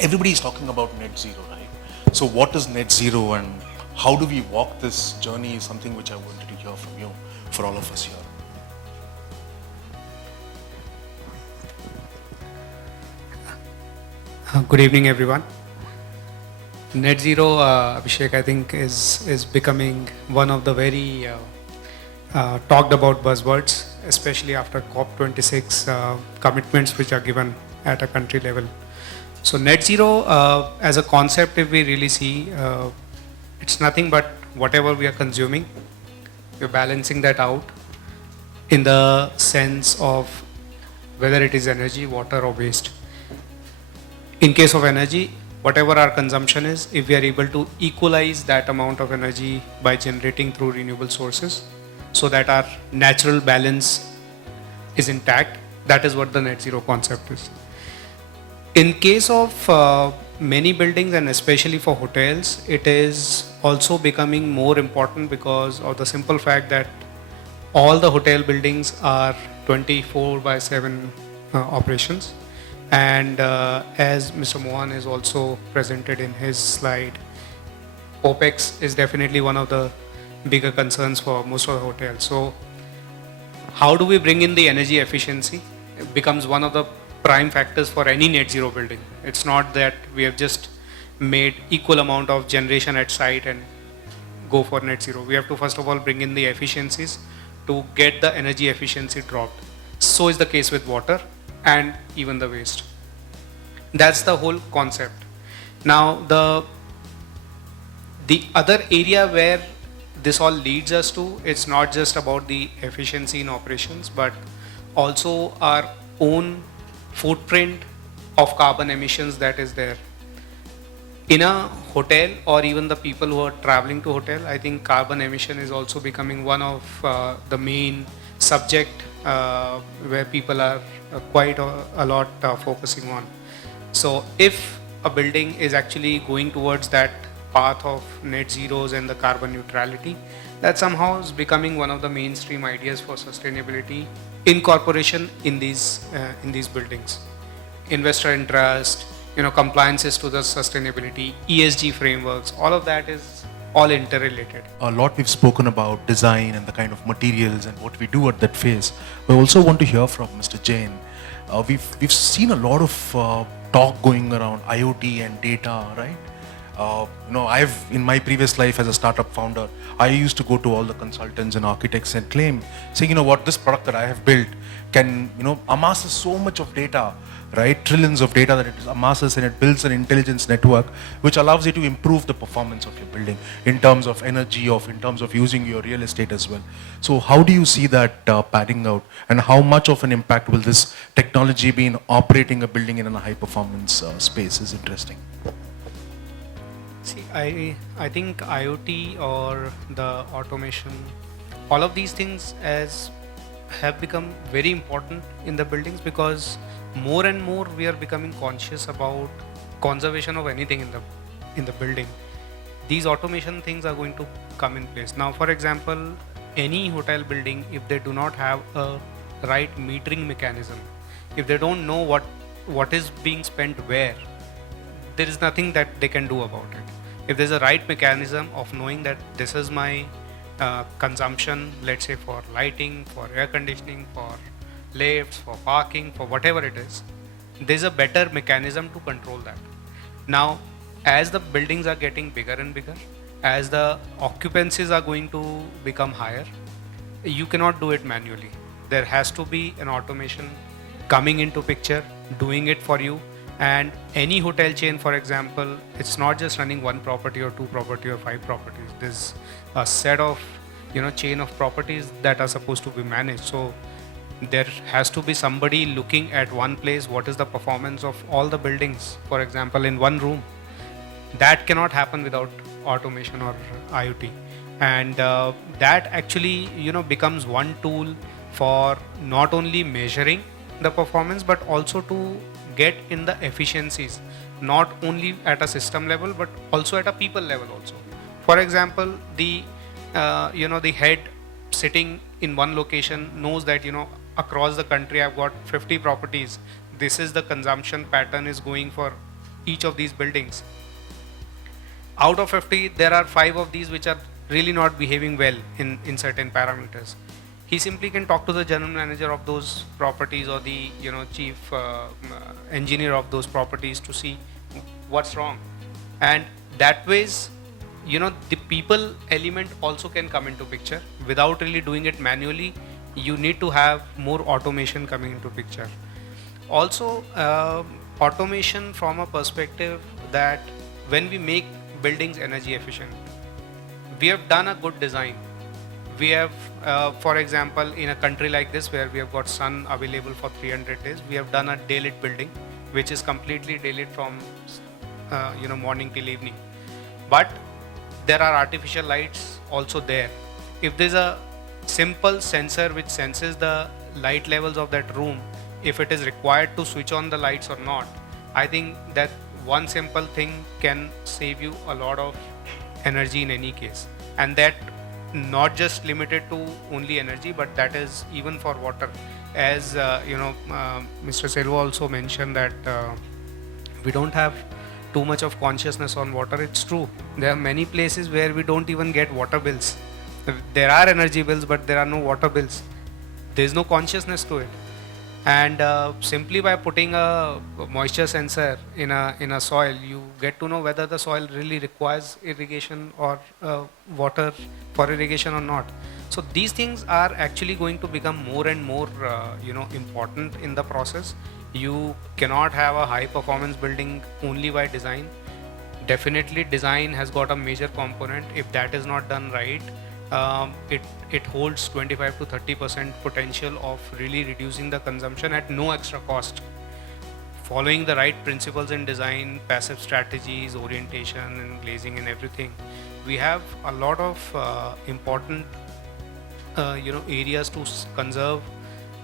everybody is talking about net zero, right? So what is net zero and how do we walk this journey is something which I wanted to hear from you for all of us here. Good evening, everyone. Net zero, Abhishek, I think is becoming one of the very talked about buzzwords, especially after COP26 commitments which are given at a country level. So net zero as a concept, if we really see, it's nothing but whatever we are consuming, we're balancing that out in the sense of whether it is energy, water or waste. In case of energy, whatever our consumption is, if we are able to equalize that amount of energy by generating through renewable sources so that our natural balance is intact, that is what the net zero concept is. In case of many buildings and especially for hotels, it is also becoming more important because of the simple fact that all the hotel buildings are 24/7 operations. And as Mr. Mohan has also presented in his slide, OPEX is definitely one of the bigger concerns for most of the hotels. So how do we bring in the energy efficiency? It becomes one of the prime factors for any net zero building. It's not that we have just made equal amount of generation at site and go for net zero. We have to first of all bring in the efficiencies to get the energy efficiency dropped. So is the case with water and even the waste. That's the whole concept. Now the other area where this all leads us to, it's not just about the efficiency in operations, but also our own footprint of carbon emissions that is there. In a hotel or even the people who are traveling to hotel, I think carbon emission is also becoming one of the main subject where people are quite a lot focusing on. So if a building is actually going towards that path of net zeros and the carbon neutrality, that somehow is becoming one of the mainstream ideas for sustainability incorporation in these buildings. Investor interest, compliances to the sustainability, ESG frameworks, all of that is all interrelated. A lot we've spoken about design and the kind of materials and what we do at that phase. I also want to hear from Mr. Jain. We've seen a lot of talk going around IoT and data, right? I've in my previous life as a startup founder, I used to go to all the consultants and architects and claim, saying, this product that I have built can, amasses so much of data, right? Trillions of data that it amasses, and it builds an intelligence network which allows you to improve the performance of your building in terms of energy, in terms of using your real estate as well. So how do you see that panning out, and how much of an impact will this technology be in operating a building in a high performance space is interesting. See, I think IoT or the automation, all of these things have become very important in the buildings because more and more we are becoming conscious about conservation of anything in the building. These automation things are going to come in place. Now, for example, any hotel building, if they do not have a right metering mechanism, if they don't know what is being spent where, there is nothing that they can do about it. If there's a right mechanism of knowing that this is my consumption, let's say for lighting, for air conditioning, for lifts, for parking, for whatever it is, there's a better mechanism to control that. Now, as the buildings are getting bigger and bigger, as the occupancies are going to become higher, you cannot do it manually. There has to be an automation coming into picture, doing it for you. And any hotel chain, for example, it's not just running one property or two property or five properties. There's a set of chain of properties that are supposed to be managed. So there has to be somebody looking at one place, what is the performance of all the buildings, for example, in one room. That cannot happen without automation or IoT. And that actually becomes one tool for not only measuring the performance but also to get in the efficiencies, not only at a system level but also at a people level also. For example, the head sitting in one location knows that across the country I've got 50 properties. This is the consumption pattern is going for each of these buildings. Out of 50, there are 5 of these which are really not behaving well in certain parameters. He simply can talk to the general manager of those properties or the chief engineer of those properties to see what's wrong, and that ways the people element also can come into picture without really doing it manually. You need to have more automation coming into picture. Also, automation from a perspective that when we make buildings energy efficient, we have done a good design. We have, for example, in a country like this where we have got sun available for 300 days, we have done a daylit building, which is completely daylit from morning till evening. But there are artificial lights also there. If there's a simple sensor which senses the light levels of that room, if it is required to switch on the lights or not, I think that one simple thing can save you a lot of energy in any case. And that not just limited to only energy, but that is even for water. As Mr. Selva also mentioned that we don't have too much of consciousness on water. It's true. There are many places where we don't even get water bills. There are energy bills, but there are no water bills. There is no consciousness to it. And simply by putting a moisture sensor in a soil, you get to know whether the soil really requires irrigation or water for irrigation or not. So these things are actually going to become more and more important in the process. You cannot have a high performance building only by design. Definitely design has got a major component. If that is not done right, it holds 25 to 30% potential of really reducing the consumption at no extra cost. Following the right principles in design, passive strategies, orientation and glazing and everything, we have a lot of important areas to conserve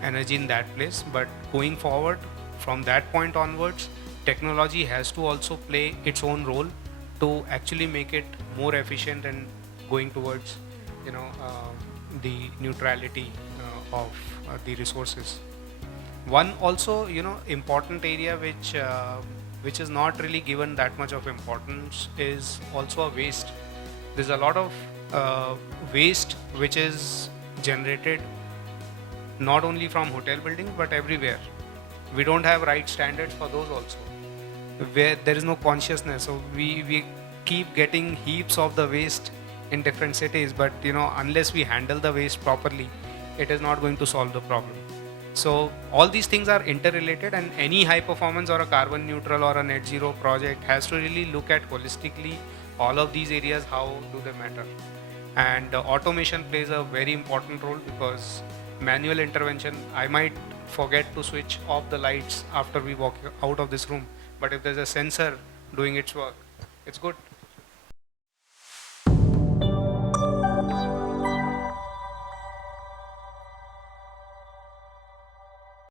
energy in that place. But going forward, from that point onwards, technology has to also play its own role to actually make it more efficient and going towards the neutrality of the resources. One also important area which is not really given that much of importance is also a waste. There's a lot of waste which is generated not only from hotel buildings but everywhere. We don't have right standards for those also, where there is no consciousness. So we keep getting heaps of the waste in different cities, but unless we handle the waste properly, it is not going to solve the problem. So all these things are interrelated, and any high performance or a carbon neutral or a net zero project has to really look at holistically all of these areas, how do they matter. And automation plays a very important role, because manual intervention, I might forget to switch off the lights after we walk out of this room, but if there's a sensor doing its work, it's good.